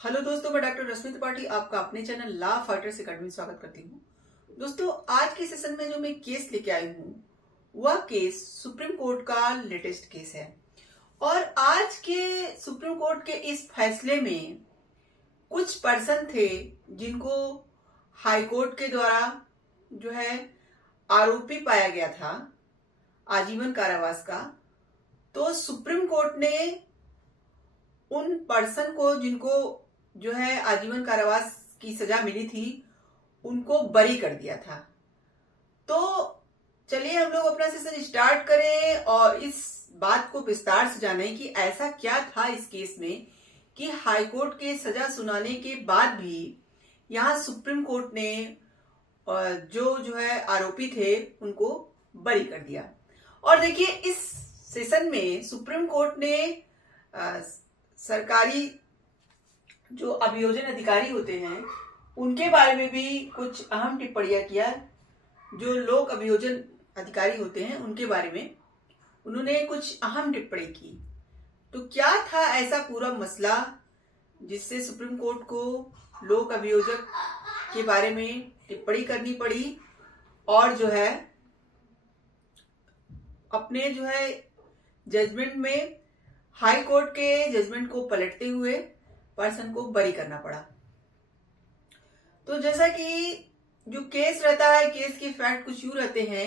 Hello दोस्तों, मैं doctor रश्मि त्रिपाठी आपका अपने चैनल लॉ फाइटर्स एकेडमी में स्वागत करती हूँ। दोस्तों, आज के सेशन में जो मैं केस लेके आई हूँ वह केस सुप्रीम कोर्ट का लेटेस्ट केस है। और आज के सुप्रीम कोर्ट के इस फैसले में कुछ पर्सन थे जिनको हाई कोर्ट के द्वारा जो है आरोपी पाया गया था आजीवन कारावास का। तो सुप्रीम कोर्ट ने उन पर्सन को जिनको जो है आजीवन कारावास की सजा मिली थी उनको बरी कर दिया था। तो चलिए हम लोग अपना सेशन स्टार्ट करें और इस बात को विस्तार से जानें कि ऐसा क्या था इस केस में कि हाई कोर्ट के सजा सुनाने के बाद भी यहाँ सुप्रीम कोर्ट ने जो है आरोपी थे उनको बरी कर दिया। और देखिए, इस सेशन में सुप्रीम कोर्ट ने सरकारी जो अभियोजन अधिकारी होते हैं उनके बारे में भी कुछ अहम टिप्पणियां किया। जो लोक अभियोजन अधिकारी होते हैं उनके बारे में उन्होंने कुछ अहम टिप्पणी की। तो क्या था ऐसा पूरा मसला जिससे सुप्रीम कोर्ट को लोक अभियोजक के बारे में टिप्पणी करनी पड़ी और जो है अपने जो है जजमेंट में हाई कोर्ट के जजमेंट को पलटते हुए पर्सन को बरी करना पड़ा। तो जैसा कि जो केस रहता है, केस के फैक्ट कुछ यूं रहते हैं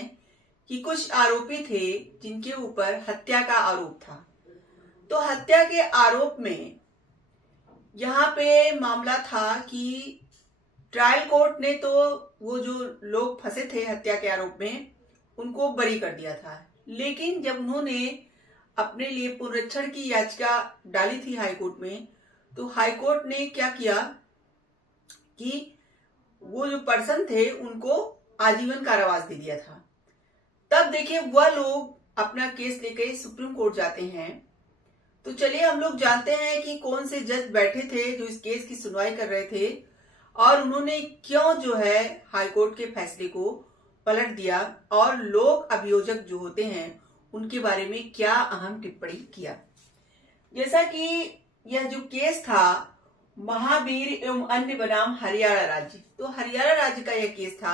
कि कुछ आरोपी थे जिनके ऊपर हत्या का आरोप था। तो हत्या के आरोप में यहाँ पे मामला था कि ट्रायल कोर्ट ने तो वो जो लोग फंसे थे हत्या के आरोप में उनको बरी कर दिया था। लेकिन जब उन्होंने अपने लिए पुनरीक्षण की याचिका डाली थी हाई कोर्ट में, तो हाई कोर्ट ने क्या किया कि वो जो पर्सन थे उनको आजीवन कारावास दे दिया था। तब देखिए वह लोग अपना केस लेकर सुप्रीम कोर्ट जाते हैं। तो चलिए हम लोग जानते हैं कि कौन से जज बैठे थे जो इस केस की सुनवाई कर रहे थे और उन्होंने क्यों जो है हाई कोर्ट के फैसले को पलट दिया और लोक अभियोजक जो होते हैं उनके बारे में क्या अहम टिप्पणी किया। जैसा कि यह जो केस था महावीर एवं अन्य बनाम हरियाणा राज्य, तो हरियाणा राज्य का यह केस था।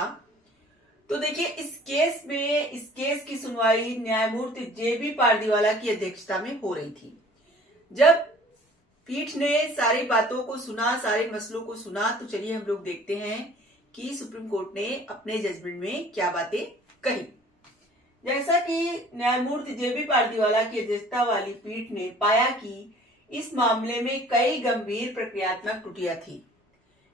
तो देखिए इस केस की सुनवाई न्यायमूर्ति जेबी पारदीवाला की अध्यक्षता में हो रही थी। जब पीठ ने सारी बातों को सुना, सारे मसलों को सुना, तो चलिए हम लोग देखते हैं कि सुप्रीम कोर्ट ने अपने जजमेंट में क्या बातें कही। जैसा कि न्यायमूर्ति जेबी पारदीवाला की अध्यक्षता वाली पीठ ने पाया कि इस मामले में कई गंभीर प्रक्रियात्मक त्रुटियां थी।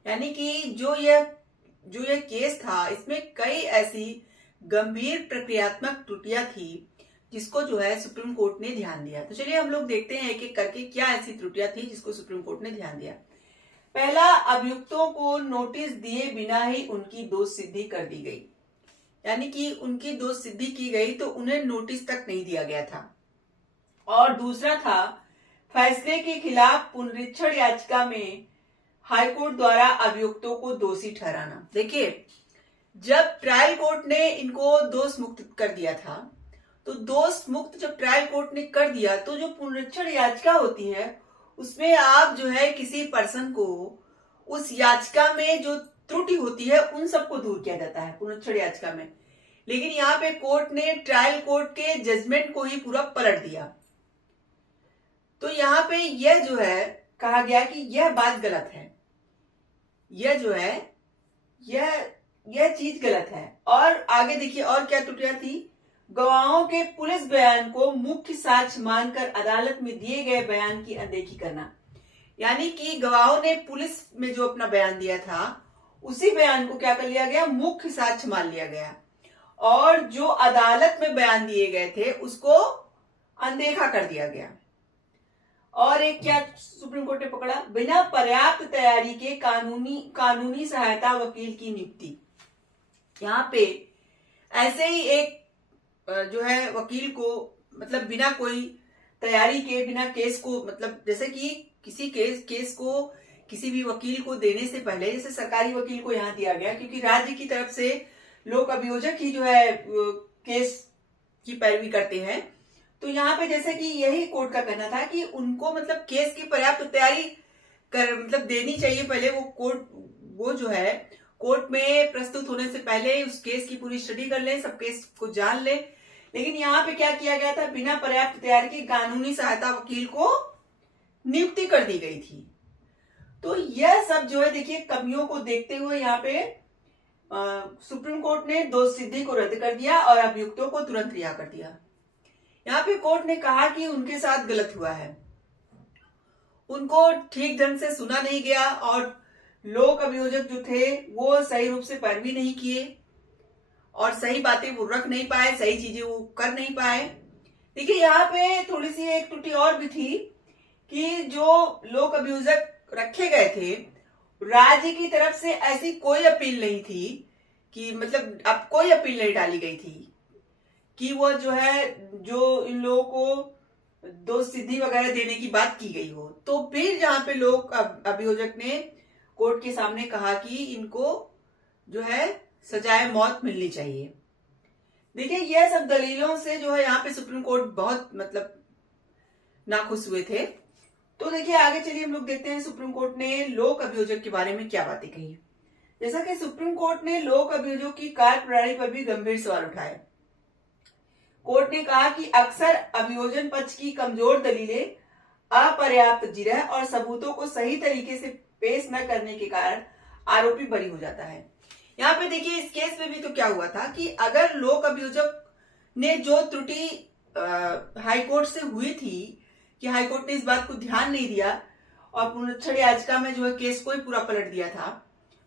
यानी कि जो यह केस था इसमें कई ऐसी गंभीर प्रक्रियात्मक त्रुटियां थी जिसको जो है सुप्रीम कोर्ट ने ध्यान दिया। तो चलिए हम लोग देखते हैं एक एक करके क्या ऐसी त्रुटियां थी जिसको सुप्रीम कोर्ट ने ध्यान दिया। पहला, अभियुक्तों को नोटिस दिए बिना ही उनकी दोष सिद्धि कर दी गई। यानी कि उनकी दोष सिद्धि की गई तो उन्हें नोटिस तक नहीं दिया गया था। और दूसरा था फैसले के खिलाफ पुनरीक्षण याचिका में हाईकोर्ट द्वारा अभियुक्तों को दोषी ठहराना। देखिए, जब ट्रायल कोर्ट ने इनको दोष मुक्त कर दिया था, तो दोष मुक्त जब ट्रायल कोर्ट ने कर दिया तो जो पुनरीक्षण याचिका होती है उसमें आप जो है किसी पर्सन को उस याचिका में जो त्रुटि होती है उन सबको दूर किया जाता है पुनरीक्षण याचिका में। लेकिन यहाँ पे कोर्ट ने ट्रायल कोर्ट के जजमेंट को ही पूरा पलट दिया। तो यहाँ पे यह जो है कहा गया कि यह बात गलत है, यह जो है यह चीज गलत है। और आगे देखिए और क्या त्रुटियां थी। गवाहों के पुलिस बयान को मुख्य साक्ष्य मानकर अदालत में दिए गए बयान की अनदेखी करना। यानी कि गवाहों ने पुलिस में जो अपना बयान दिया था उसी बयान को क्या कर लिया गया, मुख्य साक्ष्य मान लिया गया और जो अदालत में बयान दिए गए थे उसको अनदेखा कर दिया गया। और एक क्या सुप्रीम कोर्ट ने पकड़ा, बिना पर्याप्त तैयारी के कानूनी सहायता वकील की नियुक्ति। यहाँ पे ऐसे ही एक जो है वकील को मतलब बिना कोई तैयारी के, बिना केस को मतलब जैसे कि किसी केस को किसी भी वकील को देने से पहले, जैसे सरकारी वकील को यहाँ दिया गया क्योंकि राज्य की तरफ से लोक अभियोजक ही जो है केस की पैरवी करते हैं। तो यहाँ पे जैसे कि यही कोर्ट का कहना था कि उनको मतलब केस की पर्याप्त तैयारी मतलब देनी चाहिए। पहले वो जो है कोर्ट में प्रस्तुत होने से पहले उस केस की पूरी स्टडी कर ले, सब केस को जान ले। लेकिन यहाँ पे क्या किया गया था, बिना पर्याप्त तैयारी के कानूनी सहायता वकील को नियुक्ति कर दी गई थी। तो यह सब जो है देखिए कमियों को देखते हुए यहाँ पे सुप्रीम कोर्ट ने दोष सिद्धि को रद्द कर दिया और अभियुक्तों को तुरंत रिहा कर दिया। यहाँ पे कोर्ट ने कहा कि उनके साथ गलत हुआ है, उनको ठीक ढंग से सुना नहीं गया और लोक अभियोजक जो थे वो सही रूप से पैरवी नहीं किए और सही बातें वो रख नहीं पाए, सही चीजें वो कर नहीं पाए। देखिए यहाँ पे थोड़ी सी एक त्रुटि और भी थी कि जो लोक अभियोजक रखे गए थे, राज्य की तरफ से ऐसी कोई अपील नहीं थी कि मतलब अब कोई अपील नहीं डाली गई थी कि वो जो है जो इन लोगों को दोष सिद्धि वगैरह देने की बात की गई हो। तो फिर जहां पे लोक अभियोजक ने कोर्ट के सामने कहा कि इनको जो है सजाए मौत मिलनी चाहिए। देखिए यह सब दलीलों से जो है यहाँ पे सुप्रीम कोर्ट बहुत मतलब नाखुश हुए थे। तो देखिए आगे चलिए हम लोग देखते हैं सुप्रीम कोर्ट ने लोक अभियोजक के बारे में क्या बातें कही। जैसा कि सुप्रीम कोर्ट ने लोक अभियोजक की कार्यप्रणाली पर भी गंभीर सवाल उठाए। कोर्ट ने कहा कि अक्सर अभियोजन पक्ष की कमजोर दलीलें, अपर्याप्त जिरह और सबूतों को सही तरीके से पेश न करने के कारण आरोपी बरी हो जाता है। यहाँ पे देखिए इस केस में भी तो क्या हुआ था कि अगर लोक अभियोजक ने जो त्रुटि हाईकोर्ट से हुई थी कि हाईकोर्ट ने इस बात को ध्यान नहीं दिया और पुनरीक्षण याचिका में जो है केस को ही पूरा पलट दिया था,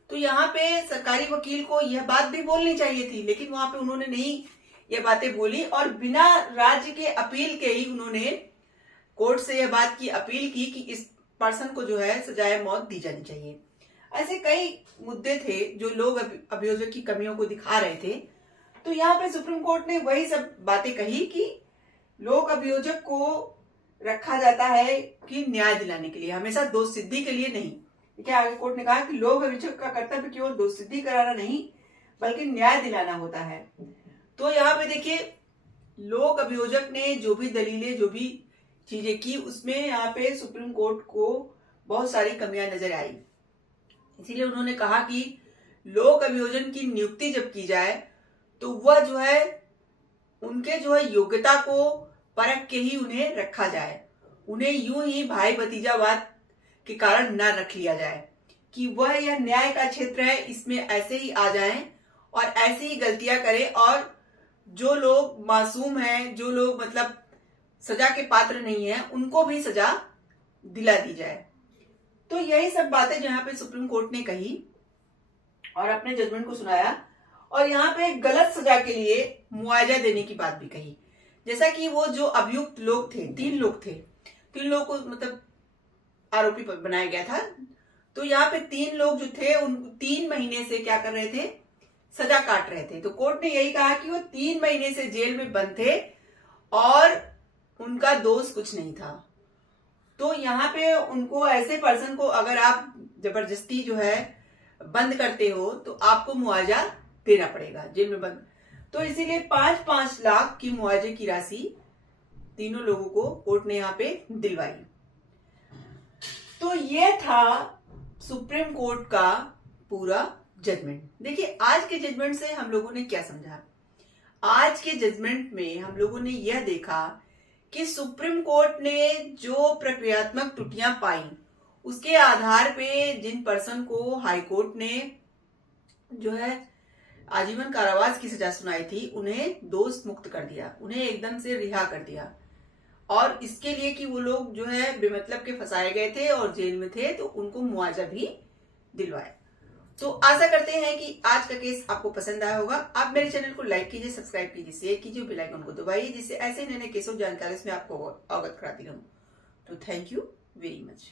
तो यहाँ पे सरकारी वकील को यह बात भी बोलनी चाहिए थी, लेकिन वहां पे उन्होंने नहीं ये बातें बोली और बिना राज्य के अपील के ही उन्होंने कोर्ट से यह बात की अपील की कि इस पर्सन को जो है सजाए मौत दी जानी चाहिए। ऐसे कई मुद्दे थे जो लोग अभियोजक की कमियों को दिखा रहे थे। तो यहाँ पे सुप्रीम कोर्ट ने वही सब बातें कही कि लोक अभियोजक को रखा जाता है कि न्याय दिलाने के लिए, हमेशा दोष सिद्धि के लिए नहीं। ठीक है, आगे कोर्ट ने कहा कि लोक अभियोजक का कर्तव्य केवल दोष सिद्धि कराना नहीं बल्कि न्याय दिलाना होता है। तो यहाँ पे देखिए लोक अभियोजक ने जो भी दलीलें जो भी चीजें की उसमें यहाँ पे सुप्रीम कोर्ट को बहुत सारी कमियां नजर आई। इसीलिए उन्होंने कहा कि लोक अभियोजन की नियुक्ति जब की जाए तो वह जो है उनके जो है योग्यता को परख के ही उन्हें रखा जाए, उन्हें यूं ही भाई भतीजावाद के कारण न रख लिया जाए कि वह यह न्याय का क्षेत्र है, इसमें ऐसे ही आ जाएं और ऐसी ही गलतियां करें और जो लोग मासूम हैं, जो लोग मतलब सजा के पात्र नहीं है, उनको भी सजा दिला दी जाए। तो यही सब बातें जहां पे सुप्रीम कोर्ट ने कही और अपने जजमेंट को सुनाया और यहाँ पे गलत सजा के लिए मुआवजा देने की बात भी कही। जैसा कि वो जो अभियुक्त लोग थे, तीन लोग को मतलब आरोपी बनाया गया था। तो यहाँ पे तीन लोग जो थे उन 3 महीने से क्या कर रहे थे, सजा काट रहे थे। तो कोर्ट ने यही कहा कि वो 3 महीने से जेल में बंद थे और उनका दोष कुछ नहीं था। तो यहाँ पे उनको ऐसे पर्सन को अगर आप जबरदस्ती जो है बंद करते हो तो आपको मुआवजा देना पड़ेगा जेल में बंद। तो इसीलिए 5-5 लाख की मुआवजे की राशि तीनों लोगों को कोर्ट ने यहाँ पे दिलवाई। तो ये था सुप्रीम कोर्ट का पूरा जजमेंट। देखिए आज के जजमेंट से हम लोगों ने क्या समझा। आज के जजमेंट में हम लोगों ने यह देखा कि सुप्रीम कोर्ट ने जो प्रक्रियात्मक त्रुटियां पाई उसके आधार पे जिन पर्सन को हाई कोर्ट ने जो है आजीवन कारावास की सजा सुनाई थी उन्हें दोष मुक्त कर दिया, उन्हें एकदम से रिहा कर दिया। और इसके लिए कि वो लोग जो है बेमतलब के फंसाए गए थे और जेल में थे तो उनको मुआवजा भी दिलवाया। तो आशा करते हैं कि आज का केस आपको पसंद आया होगा। आप मेरे चैनल को लाइक कीजिए, सब्सक्राइब कीजिए, शेयर कीजिए, बेल आइकन को दबाइए जिससे ऐसे नए नए केसों जानकारी में आपको अवगत कराती रहूं। तो थैंक यू वेरी मच।